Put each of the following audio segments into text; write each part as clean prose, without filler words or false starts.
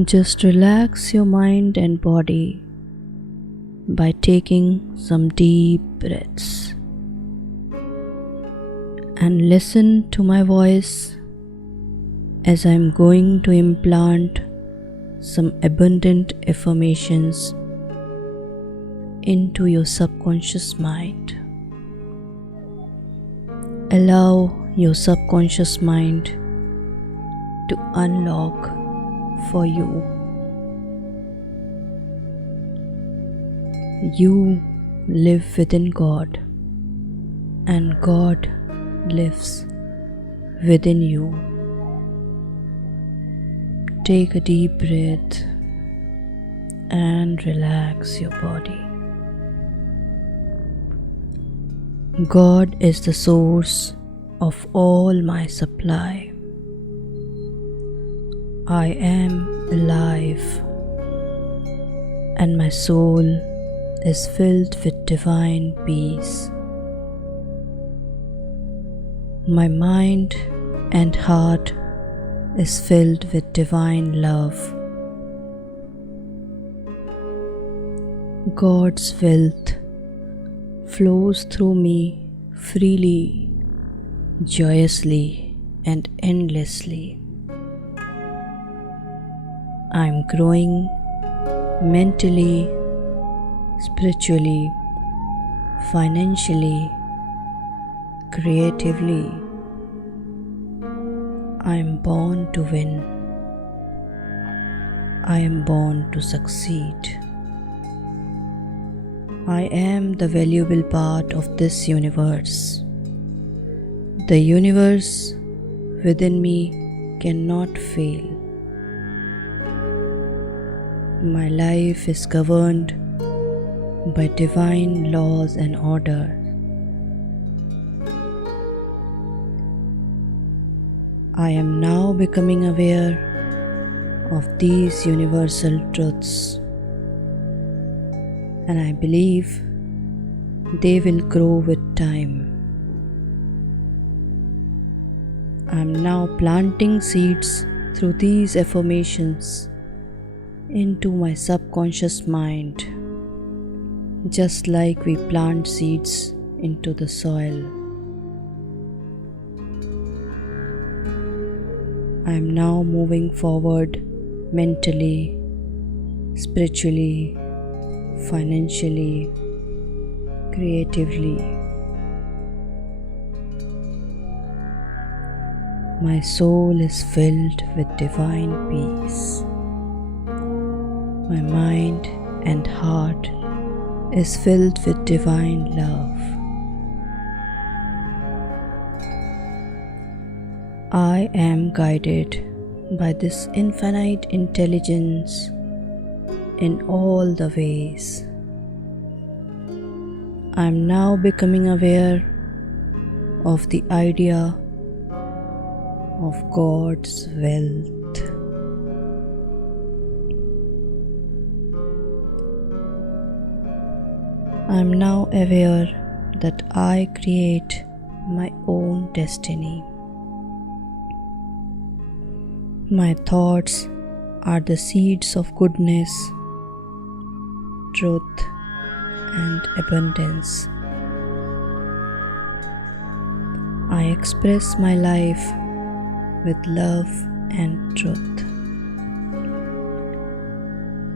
Just relax your mind and body by taking some deep breaths and listen to my voice as I'm going to implant some abundant affirmations into your subconscious mind. Allow your subconscious mind to unlock for you. You live within God, and God lives within you. Take a deep breath and relax your body. God is the source of all my supply. I am alive, and my soul is filled with divine peace. My mind and heart is filled with divine love. God's wealth flows through me freely, joyously, and endlessly. I'm growing mentally, spiritually, financially, creatively. I am born to win. I am born to succeed. I am the valuable part of this universe. The universe within me cannot fail. My life is governed by divine laws and order. I am now becoming aware of these universal truths, and I believe they will grow with time. I am now planting seeds through these affirmations into my subconscious mind, just like we plant seeds into the soil. I am now moving forward mentally, spiritually, financially, creatively. My soul is filled with divine peace. My mind and heart is filled with divine love. I am guided by this infinite intelligence in all the ways. I am now becoming aware of the idea of God's wealth. I am now aware that I create my own destiny. My thoughts are the seeds of goodness, truth, and abundance. I express my life with love and truth.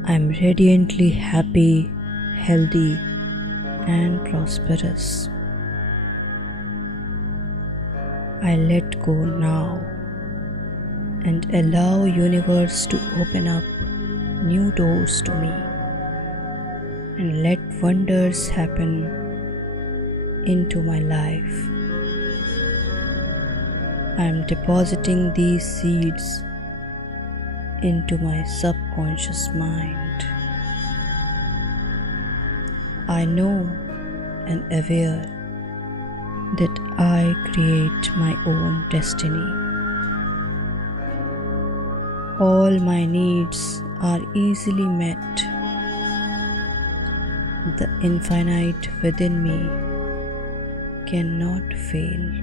I am radiantly happy, healthy, and prosperous. I let go now and allow universe to open up new doors to me and let wonders happen into my life. I am depositing these seeds into my subconscious mind. I know and aware that I create my own destiny. All my needs are easily met. The infinite within me cannot fail.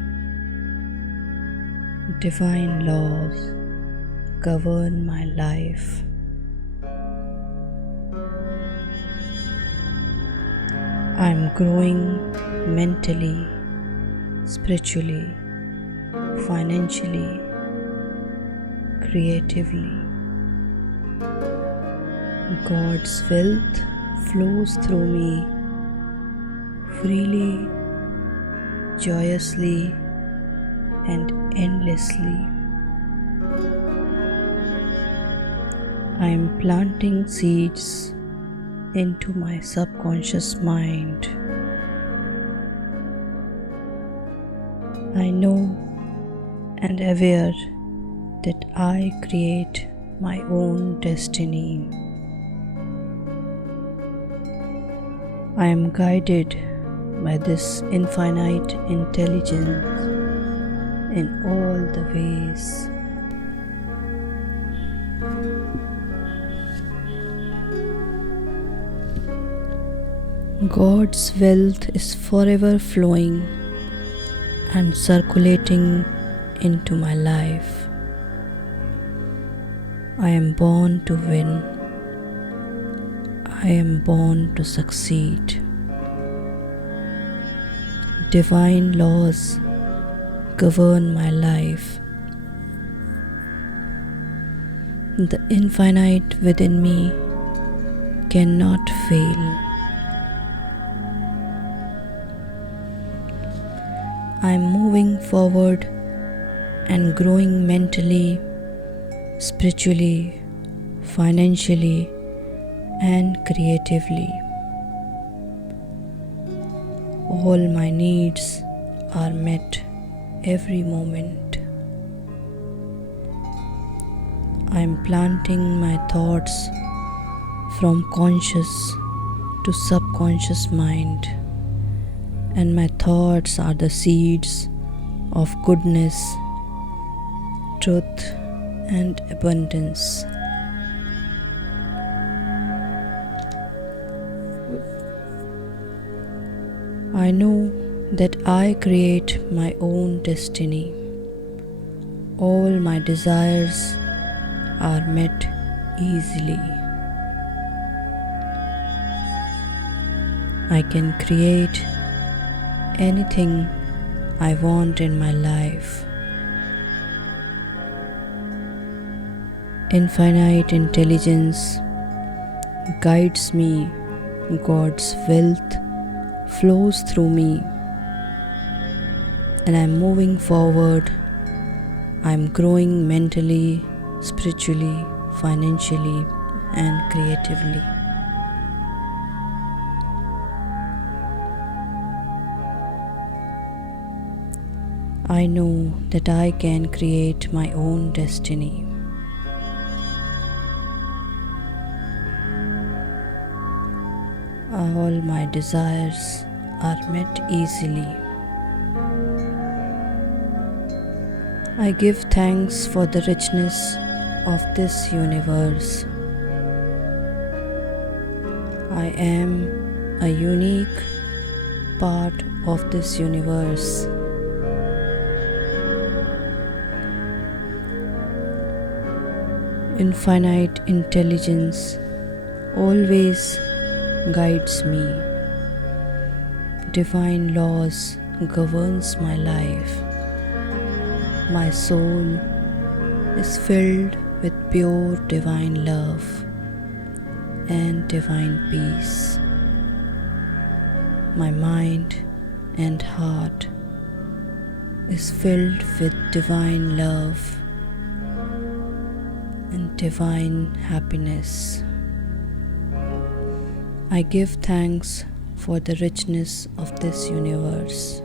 Divine laws govern my life. I'm growing mentally, spiritually, financially, creatively. God's wealth flows through me freely, joyously, and endlessly. I am planting seeds into my subconscious mind. I know and aware that I create my own destiny. I am guided by this infinite intelligence in all the ways. God's wealth is forever flowing and circulating into my life. I am born to win. I am born to succeed. Divine laws govern my life. The infinite within me cannot fail. I am moving forward and growing mentally, spiritually, financially, and creatively. All my needs are met every moment. I am planting my thoughts from conscious to subconscious mind, and my thoughts are the seeds of goodness, truth, and abundance. I know that I create my own destiny. All my desires are met easily. I can create anything I want in my life. Infinite intelligence guides me. God's wealth flows through me, and I'm moving forward. I'm growing mentally, spiritually, financially, and creatively. I know that I can create my own destiny. All my desires are met easily. I give thanks for the richness of this universe. I am a unique part of this universe. Infinite intelligence always guides me. Divine laws governs my life. My soul is filled with pure divine love and divine peace. My mind and heart is filled with divine love and divine happiness. I give thanks for the richness of this universe.